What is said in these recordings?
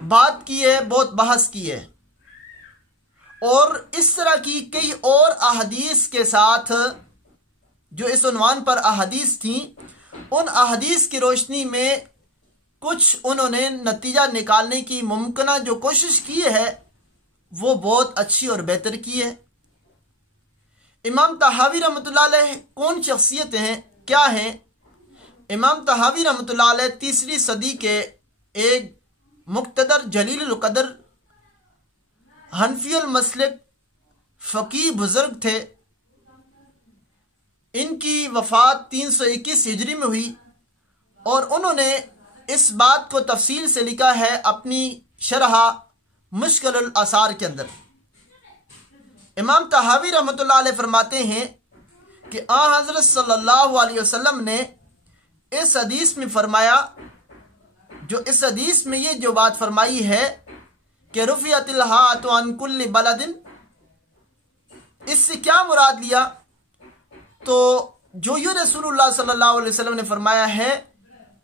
بات کی ہے، بہت بحث کی ہے، اور اس طرح کی کئی اور احادیث کے ساتھ جو اس عنوان پر احادیث تھیں، ان احادیث کی روشنی میں کچھ انہوں نے نتیجہ نکالنے کی ممکنہ جو کوشش کی ہے وہ بہت اچھی اور بہتر کی ہے۔ امام طحاوی رحمۃ اللہ علیہ کون شخصیت ہیں، کیا ہیں؟ امام طحاوی رحمۃ اللہ علیہ 3 صدی کے ایک مقتدر جلیل القدر حنفی المسلک فقیہ بزرگ تھے۔ ان کی وفات 321 ہجری میں ہوئی، اور انہوں نے اس بات کو تفصیل سے لکھا ہے اپنی شرح مشکل الاثار کے اندر۔ امام طحاوی رحمۃ اللہ علیہ فرماتے ہیں کہ حضرت صلی اللہ علیہ وسلم نے اس حدیث میں فرمایا، جو اس حدیث میں یہ جو بات فرمائی ہے کہ رفعت الہات عن کل بلد، اس سے کیا مراد لیا؟ تو جو یہ رسول اللہ صلی اللہ علیہ وسلم نے فرمایا ہے،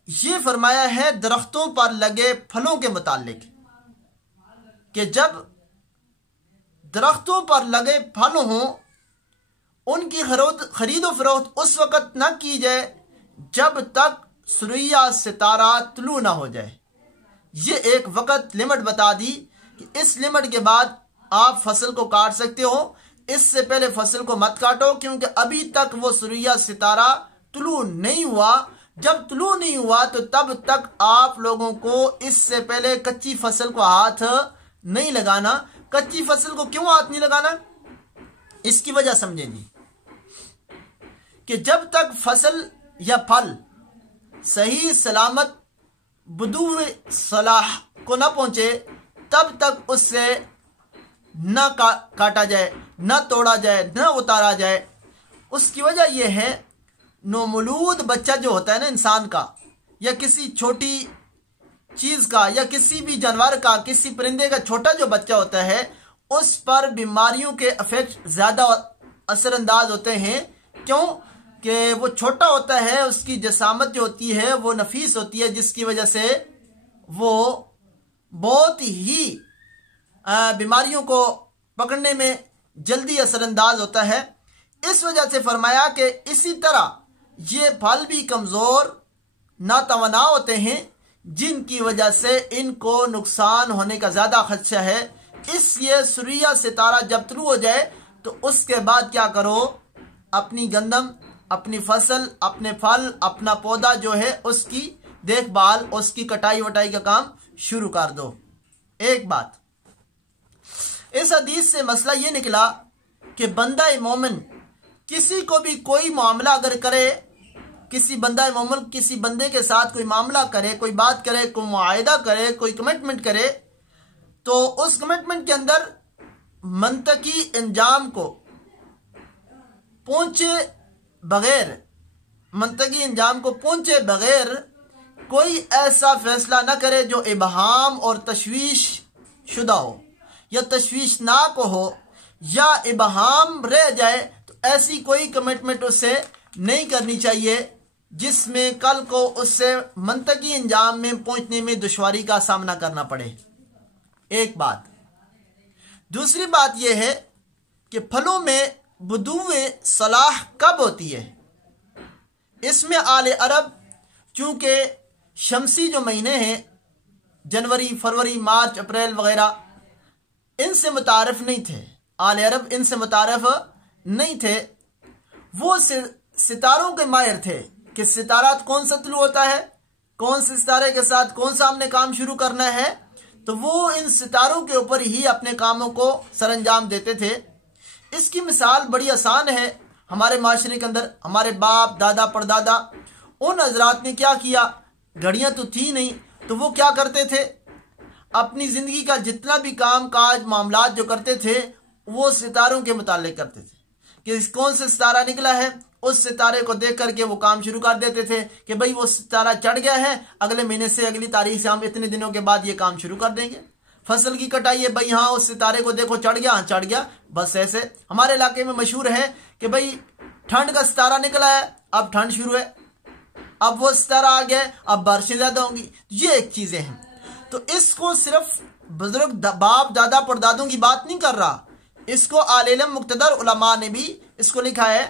یہ فرمایا ہے درختوں پر لگے پھلوں کے متعلق، کہ جب درختوں پر لگے پھل ہوں ان کی خرید و فروخت اس وقت نہ کی جائے جب تک سریا ستارہ طلوع نہ ہو جائے۔ یہ ایک وقت لمٹ بتا دی کہ اس لمٹ کے بعد آپ فصل کو کاٹ سکتے ہو، اس سے پہلے فصل کو مت کاٹو، کیونکہ ابھی تک وہ سریا ستارہ طلوع نہیں ہوا۔ جب طلوع نہیں ہوا تو تب تک آپ لوگوں کو اس سے پہلے کچی فصل کو ہاتھ نہیں لگانا۔ کچی فصل کو کیوں ہاتھ نہیں لگانا؟ اس کی وجہ سمجھیں گے کہ جب تک فصل یا پھل صحیح سلامت بدوع صلاح کو نہ پہنچے تب تک اس سے نہ کاٹا جائے، نہ توڑا جائے، نہ اتارا جائے۔ اس کی وجہ یہ ہے، نومولود بچہ جو ہوتا ہے نا انسان کا، یا کسی چھوٹی چیز کا، یا کسی بھی جانور کا، کسی پرندے کا چھوٹا جو بچہ ہوتا ہے، اس پر بیماریوں کے افیکٹ زیادہ اثر انداز ہوتے ہیں۔ کیوں؟ کہ وہ چھوٹا ہوتا ہے، اس کی جسامت جو ہوتی ہے وہ نفیس ہوتی ہے، جس کی وجہ سے وہ بہت ہی بیماریوں کو پکڑنے میں جلدی اثر انداز ہوتا ہے۔ اس وجہ سے فرمایا کہ اسی طرح یہ پھل بھی کمزور ناتوانا ہوتے ہیں، جن کی وجہ سے ان کو نقصان ہونے کا زیادہ خدشہ ہے۔ اس لیے سریا ستارہ جب طلوع ہو جائے تو اس کے بعد کیا کرو؟ اپنی گندم، اپنی فصل، اپنے پھل، اپنا پودا جو ہے اس کی دیکھ بھال، اس کی کٹائی وٹائی کا کام شروع کر دو۔ ایک بات اس حدیث سے مسئلہ یہ نکلا کہ بندہ مومن کسی کو بھی کوئی معاملہ اگر کرے، کسی بندہ مومن کسی بندے کے ساتھ کوئی معاملہ کرے، کوئی بات کرے، کوئی معاہدہ کرے، کوئی کمٹمنٹ کرے، تو اس کمٹمنٹ کے اندر منطقی انجام کو پہنچے بغیر کوئی ایسا فیصلہ نہ کرے جو ابہام اور تشویش شدہ ہو یا تشویشناک ہو یا ابہام رہ جائے، تو ایسی کوئی کمٹمنٹ اس سے نہیں کرنی چاہیے جس میں کل کو اس سے منطقی انجام میں پہنچنے میں دشواری کا سامنا کرنا پڑے۔ ایک بات۔ دوسری بات یہ ہے کہ پھلوں میں بدوع صلاح کب ہوتی ہے؟ اس میں آل عرب چونکہ شمسی جو مہینے ہیں، جنوری، فروری، مارچ، اپریل وغیرہ، ان سے متعارف نہیں تھے۔ آل عرب ان سے متعارف نہیں تھے۔ وہ ستاروں کے ماہر تھے کہ ستارات کون سا طلوع ہوتا ہے، کون سے ستارے کے ساتھ کون سا ہم نے کام شروع کرنا ہے، تو وہ ان ستاروں کے اوپر ہی اپنے کاموں کو سر انجام دیتے تھے۔ اس کی مثال بڑی آسان ہے ہمارے معاشرے کے اندر۔ ہمارے باپ دادا پردادا ان حضرات نے کیا کیا؟ گھڑیاں تو تھی نہیں، تو وہ کیا کرتے تھے؟ اپنی زندگی کا جتنا بھی کام کاج معاملات جو کرتے تھے وہ ستاروں کے متعلق کرتے تھے، کہ کون سے ستارہ نکلا ہے اس ستارے کو دیکھ کر کے وہ کام شروع کر دیتے تھے کہ بھئی وہ ستارہ چڑھ گیا ہے، اگلے مہینے سے اگلی تاریخ سے ہم اتنے دنوں کے بعد یہ کام شروع کر دیں گے۔ فصل کی کٹائی ہے، بھئی ہاں اس ستارے کو دیکھو چڑھ گیا، ہاں چڑھ گیا، بس ایسے۔ ہمارے علاقے میں مشہور ہے کہ بھئی ٹھنڈ کا ستارہ نکلا ہے، اب ٹھنڈ شروع ہے، اب وہ ستارہ آ گیا ہے، اب بارشیں زیادہ ہوں گی۔ یہ ایک چیزیں ہیں۔ تو اس کو صرف بزرگ باپ دادا پردادوں کی بات نہیں کر رہا، اس کو اہل علم مقتدر علماء نے بھی اس کو لکھا ہے۔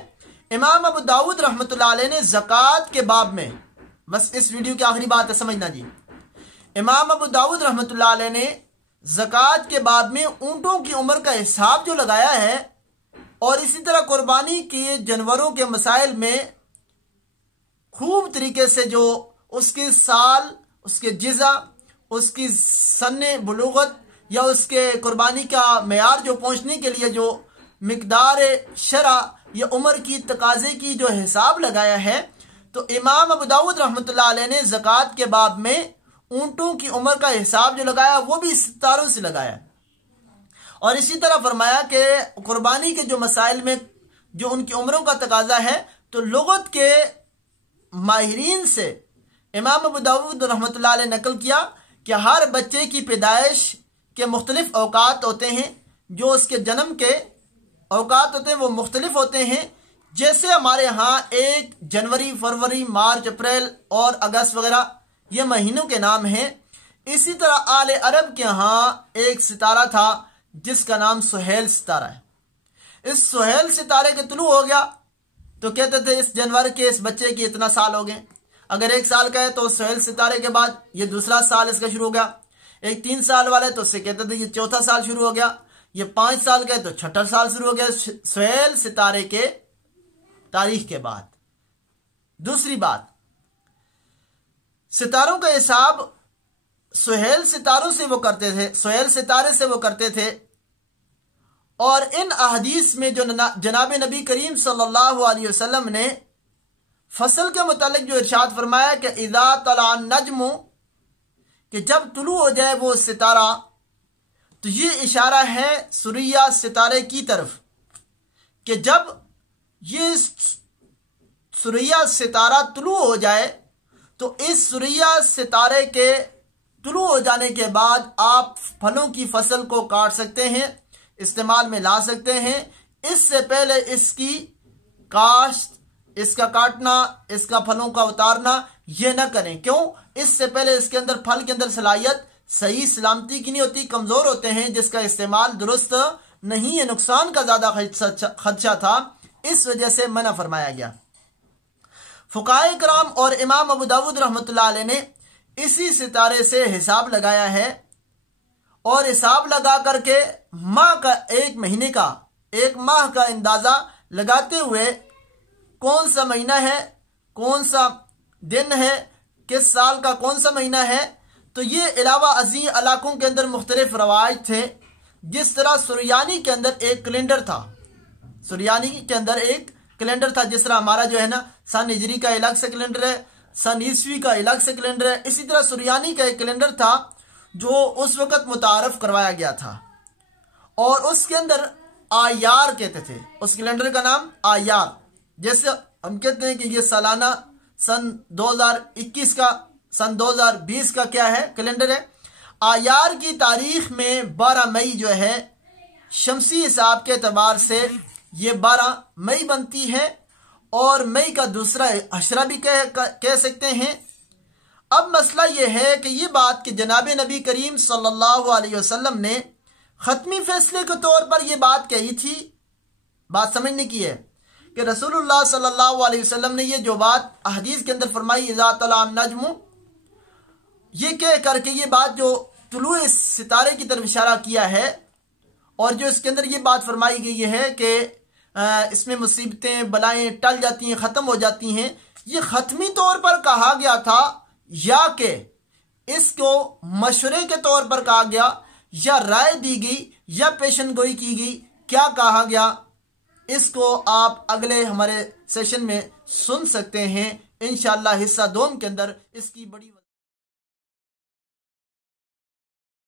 امام ابو داؤد رحمۃ اللہ علیہ نے زکوٰۃ کے باب میں، بس اس ویڈیو کی آخری بات ہے سمجھنا جی، امام ابو داؤد رحمۃ اللہ علیہ نے زکوٰۃ کے باب میں اونٹوں کی عمر کا حساب جو لگایا ہے، اور اسی طرح قربانی کے جانوروں کے مسائل میں خوب طریقے سے جو اس کے سال، اس کے جزا، اس کی سن بلوغت یا اس کے قربانی کا معیار جو پہنچنے کے لیے جو مقدار شرع یا عمر کی تقاضے کی جو حساب لگایا ہے، تو امام ابو داؤد رحمۃ اللہ علیہ نے زکوٰۃ کے باب میں اونٹوں کی عمر کا حساب جو لگایا وہ بھی ستاروں سے لگایا، اور اسی طرح فرمایا کہ قربانی کے جو مسائل میں جو ان کی عمروں کا تقاضا ہے، تو لغت کے ماہرین سے امام ابو داؤد رحمۃ اللہ علیہ نقل کیا کہ ہر بچے کی پیدائش کے مختلف اوقات ہوتے ہیں، جو اس کے جنم کے اوقات ہوتے ہیں وہ مختلف ہوتے ہیں، جیسے ہمارے ہاں 1 جنوری، فروری، مارچ، اپریل اور اگست وغیرہ یہ مہینوں کے نام ہیں، اسی طرح آل عرب کے ہاں ایک ستارہ تھا جس کا نام سہیل ستارہ ہے۔ اس سہیل ستارے کے طلوع ہو گیا تو کہتے تھے اس جانور کے، اس بچے کی اتنا سال ہو گئے، اگر 1 سال کا ہے تو سہیل ستارے کے بعد یہ دوسرا سال اس کا شروع ہو گیا، ایک 3 سال والا ہے تو اس سے کہتے تھے یہ 4تھا سال شروع ہو گیا، یہ 5 سال کا ہے تو 6ٹھا سال شروع ہو گیا سہیل ستارے کے تاریخ کے بعد۔ دوسری بات، ستاروں کا حساب سہیل ستاروں سے وہ کرتے تھے، سہیل ستارے سے وہ کرتے تھے، اور ان احادیث میں جو جناب نبی کریم صلی اللہ علیہ وسلم نے فصل کے متعلق جو ارشاد فرمایا کہ اذا طلع النجم، کہ جب طلوع ہو جائے وہ ستارہ، تو یہ اشارہ ہے سریہ ستارے کی طرف کہ جب یہ سریہ ستارہ طلوع ہو جائے تو اس سریہ ستارے کے طلوع ہو جانے کے بعد آپ پھلوں کی فصل کو کاٹ سکتے ہیں، استعمال میں لا سکتے ہیں۔ اس سے پہلے اس کی کاشت، اس کا کاٹنا، اس کا پھلوں کا اتارنا یہ نہ کریں۔ کیوں؟ اس سے پہلے اس کے اندر پھل کے اندر صلاحیت صحیح سلامتی کی نہیں ہوتی، کمزور ہوتے ہیں، جس کا استعمال درست نہیں ہے، نقصان کا زیادہ خدشہ تھا، اس وجہ سے منع فرمایا گیا۔ فقہائے کرام اور امام ابو داؤد رحمۃ اللہ علیہ نے اسی ستارے سے حساب لگایا ہے، اور حساب لگا کر کے ماہ کا، 1 مہینے کا، 1 ماہ کا اندازہ لگاتے ہوئے کون سا مہینہ ہے، کون سا دن ہے، کس سال کا کون سا مہینہ ہے، تو یہ علاوہ ازیں علاقوں کے اندر مختلف روائج تھے۔ جس طرح سریانی کے اندر ایک کیلنڈر تھا، سریانی کے اندر ایک کیلنڈر تھا، جس طرح ہمارا جو ہے نا سن ہجری کا الگ سے کیلنڈر ہے، سن عیسوی کا الگ سے کیلنڈر ہے، اسی طرح سریانی کا ایک کیلنڈر تھا جو اس وقت متعارف کروایا گیا تھا، اور اس کے اندر آیار کہتے تھے، اس کیلنڈر کا نام آیار، جیسے ہم کہتے ہیں کہ یہ سالانہ سن 2021 کا، سن 2020 کا کیا ہے کیلنڈر ہے۔ آیار کی تاریخ میں 12 مئی جو ہے شمسی حساب کے اعتبار سے یہ 12 مئی بنتی ہے، اور مئی کا دوسرا عشرہ بھی کہہ سکتے ہیں۔ اب مسئلہ یہ ہے کہ یہ بات کہ جناب نبی کریم صلی اللہ علیہ وسلم نے ختمی فیصلے کے طور پر یہ بات کہی تھی، بات سمجھنے کی ہے کہ رسول اللہ صلی اللہ علیہ وسلم نے یہ جو بات احادیث کے اندر فرمائی اذا طلع النجم، یہ کہہ کر کے یہ بات جو طلوع ستارے کی طرف اشارہ کیا ہے، اور جو اس کے اندر یہ بات فرمائی گئی ہے کہ اس میں مصیبتیں بلائیں ٹل جاتی ہیں، ختم ہو جاتی ہیں، یہ ختمی طور پر کہا گیا تھا یا کہ اس کو مشورے کے طور پر کہا گیا، یا رائے دی گئی، یا پیشن گوئی کی گئی، کیا کہا گیا، اس کو آپ اگلے ہمارے سیشن میں سن سکتے ہیں انشاءاللہ۔ حصہ دوم کے اندر اس کی بڑی